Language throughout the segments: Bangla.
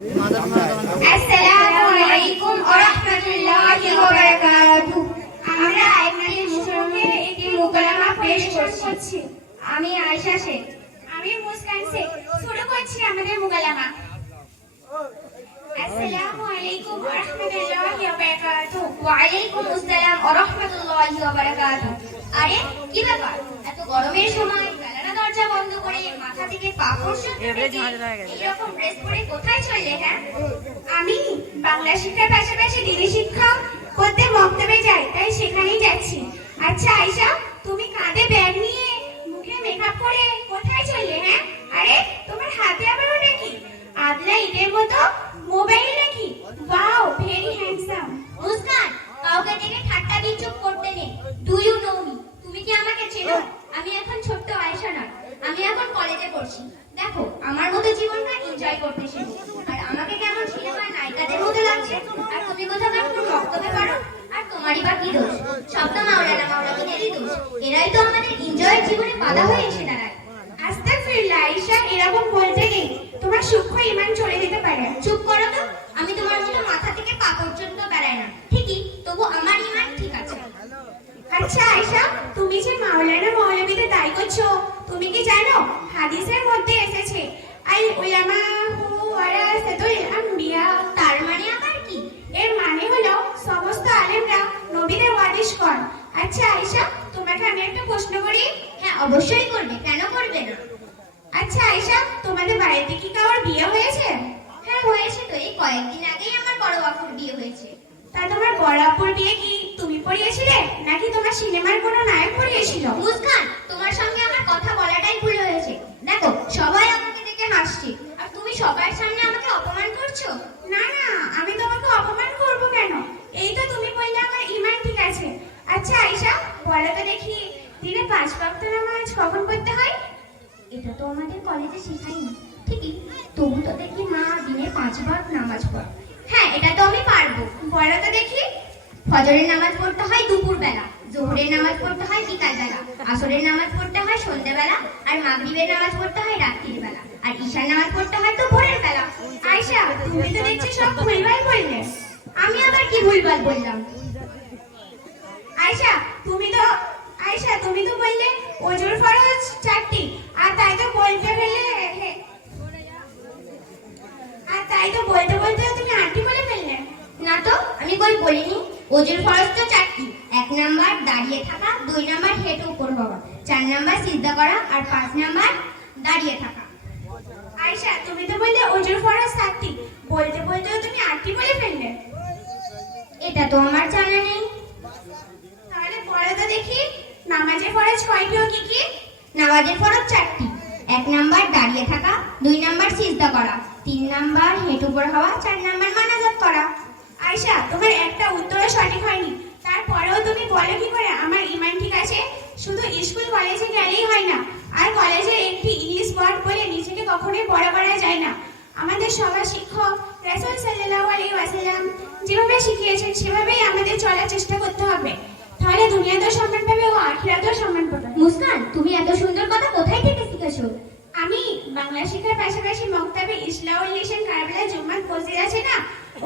আসসালামু আলাইকুম ওয়া রাহমাতুল্লাহি ওয়া বারাকাতুহু। আমরা একটি মুসলমানের একটি মুকালামা পেশ করছি। আমি আয়েশা শেখ। আমি মুসকান শেখ। শুরু করছি আমাদের মুকালামা। আসসালামু আলাইকুম ওয়া রাহমাতুল্লাহি ওয়া বারাকাতুহু। ওয়া আলাইকুম আসসালাম ওয়া রাহমাতুল্লাহি ওয়া বারাকাতুহু। আরে কি ব্যাপার, এত গরমের সময় জানালা দরজা বন্ধ করে মাথা থেকে পা পর্যন্ত এরকম ড্রেস পরে কোথায় চললে? হ্যাঁ, আমি বাংলা শিক্ষার পাশাপাশি দিনী শিক্ষা করতে মক্তবে যাই, তাই সেখানেই যাচ্ছি। আচ্ছা আয়েশা, তুমি কাঁধে ব্যাগ নিয়ে মুখে মেকআপ করে কোথায় চললে? হ্যাঁ, আরে তোমার হাতে আবার ওটা কি? আদলা ইটের মতো মোবাইল নাকি? Wow, very handsome. মুস্কান, কাউকে দেখে ঠাট্টা বিদ্রুপ করতে নেই। Do you know me? তুমি কি আমাকে চেনো? আমি এখন ছোট্ট আয়েশা নয়, আমি এখন কলেজে পড়ছি। দেখো, আমার মতো জীবনটা এনজয় করতে শিখো। আর আমাকে কেমন সিনেমার নায়িকাদের মতো লাগছে? আর তুমি কোথাকার কোনো বক্তব্য পারো? আর তোমারই বা কি দোষ? সব তো মাওলানা মাওলানাদেরই দোষ। এরাই তো আমাদের এনজয়ের জীবনে বাধা হয়ে এসে দাঁড়ায়। আস্তাগফিরুল্লাহ আয়েশা, এরকম বলতে নেই, তোমার সূক্ষ্ম ঈমান চলে যেতে পারে। চুপ করো তো, আমি তোমার মতো মাথা থেকে পা পর্যন্ত বেড়াই না, ঠিকই, তবু আমার ঈমান ঠিক আছে। আচ্ছা আয়েশা, তুমি যে মাওলানা মৌলবীদের দায়ী করছো, তুমি কি জানো হাদিসের মধ্যে এসেছে আল উলামাহু ওয়ারাসাতুল আমবিয়া? তার মানে আবার কি? এর মানে হলো সমস্ত আলেমরা নবীদের ওয়ারিশগণ। আচ্ছা আয়েশা, তোমাকে আমি একটা প্রশ্ন করি। হ্যাঁ, অবশ্যই করবে, কেন করবে না। আচ্ছা আয়েশা, তোমাদের বাড়িতে কি কারোর বিয়ে হয়েছে? হ্যাঁ হয়েছে তো, এই কয়েকদিন আগেই আমার বড় আপুর বিয়ে হয়েছে। তা তোমার বড় আপুর বিয়ে কি তুমি পড়িয়েছিলে নাকি তোমার সিনেমার কোনো নায়ক পড়িয়েছিল? মুস্কান, তোমার সঙ্গে আমার কথা বলাটাই ভুল হয়েছে। দেখো, সবাই আমাকে দেখে হাসছে, আর তুমি সবার সামনে আমাকে অপমান করছো। না না, আমি তোমাকে অপমান করব কেন? এই তো তুমি বললে আমার ঈমান ঠিক আছে। আচ্ছা আয়েশা, বলো তো দেখি, দিনে 5 ওয়াক্ত নামাজ কখন পড়তে হয়? এটা তো আমাদের কলেজে শেখায়নি, ঠিকই, তবু তো দেখি মা দিনে 5 ওয়াক্ত নামাজ পড়ে। হ্যাঁ, এটা তো আমি পারবো। বলো তো দেখি। ফজরের নামাজ পড়তে হয় দুপুরবেলা, জোহরের নামাজ পড়তে হয় বিকালবেলা, আসরের নামাজ পড়তে হয় সন্ধ্যাবেলা, আর মাগরিবের নামাজ পড়তে হয় রাত্রির বেলা, আর ঈশার নামাজ পড়তে হয় তো ভোরের বেলা। আয়েশা, তুমি তো দেখছি সব ভুলভাল বললে। আমি আবার কি ভুলভাল বললাম? আয়েশা, তুমি তো বললে ওজোর ফরজ 4টি, আর তাই তো বলতে বলতে তুমি 8টি বলে ফেললে। না তো, আমি কই বলিনি। ওজোর ফরজ তো 4টি। 1 নাম্বার দাঁড়িয়ে থাকা, 2 নাম্বার হেঁটে উপর হওয়া, 4 নাম্বার সিজদা করা, আর 5 নাম্বার দাঁড়িয়ে থাকা। আয়েশা, তুমি তো বললে ওজোর ফরজ 7টি, বলতে বলতেও তুমি 8টি বলে ফেললে। এটা তো আমার জানা নেই। তাহলে বলো তো দেখি, নামাজের ফরজ কয়টি ও কি কি? নামাজের ফরজ 4টি। 1 নাম্বার দাঁড়িয়ে থাকা, 2 নাম্বার সিজদা করা, 3 নাম্বার হেঁটে উপর হওয়া, 4 নাম্বার মানাজাত করা। আয়েশা, তোমার একটা উত্তরও সঠিক হয়নি, তারপরেও তুমি বলো কি করে আমার ঈমান ঠিক আছে? শুধু স্কুল কলেজে গেলেই হয় না, আর কলেজে একটি ইংলিশ ওয়ার্ড বলে নিজেকে কখনোই বড় করা যায় না। আমাদের সবার শিক্ষক রাসূল সাল্লাল্লাহু আলাইহি ওয়াসাল্লাম যেভাবে শিখিয়েছেন সেভাবেই আমাদের চলার চেষ্টা করতে হবে, তাহলে দুনিয়াতেও সম্মান পাবে ও আখিরাতেও সম্মান পাবে। মুস্কান, তুমি এত সুন্দর কথা কোথায় থেকে শিখেছো? আমি বাংলা শেখার পাশাপাশি মক্তবে ইসলাহুল লিসান কারবালা জুম্মাত মসজিদ আছে না,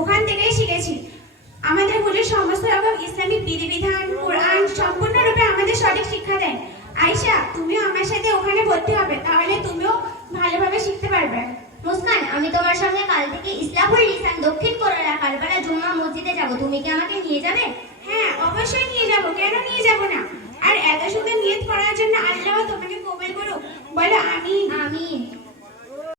ওখান থেকেই শিখেছি। আমাদের হুজুর সমস্ত রকম ইসলামিক বিধিবিধান, কোরআন সম্পূর্ণরূপে আমাদের সঠিক শিক্ষা দেন। আয়েশা, তুমিও আমার সাথে ওখানে ভর্তি হবে, তাহলে তুমিও ভালোভাবে শিখতে পারবে। মুস্কান, আমি তোমার সঙ্গে কাল থেকে ইসলাহুল লিসান দক্ষিণ কোরআন কারবালা জুম্মা মসজিদে যাব, তুমি কি আমাকে নিয়ে যাবে? হ্যাঁ, অবশ্যই নিয়ে যাব, কেন নিয়ে যাব না। আর এত সুন্দর নিয়ত করার জন্য আল্লাহ তোমাকে কবুল করুক। বলো আমিন। আমিন।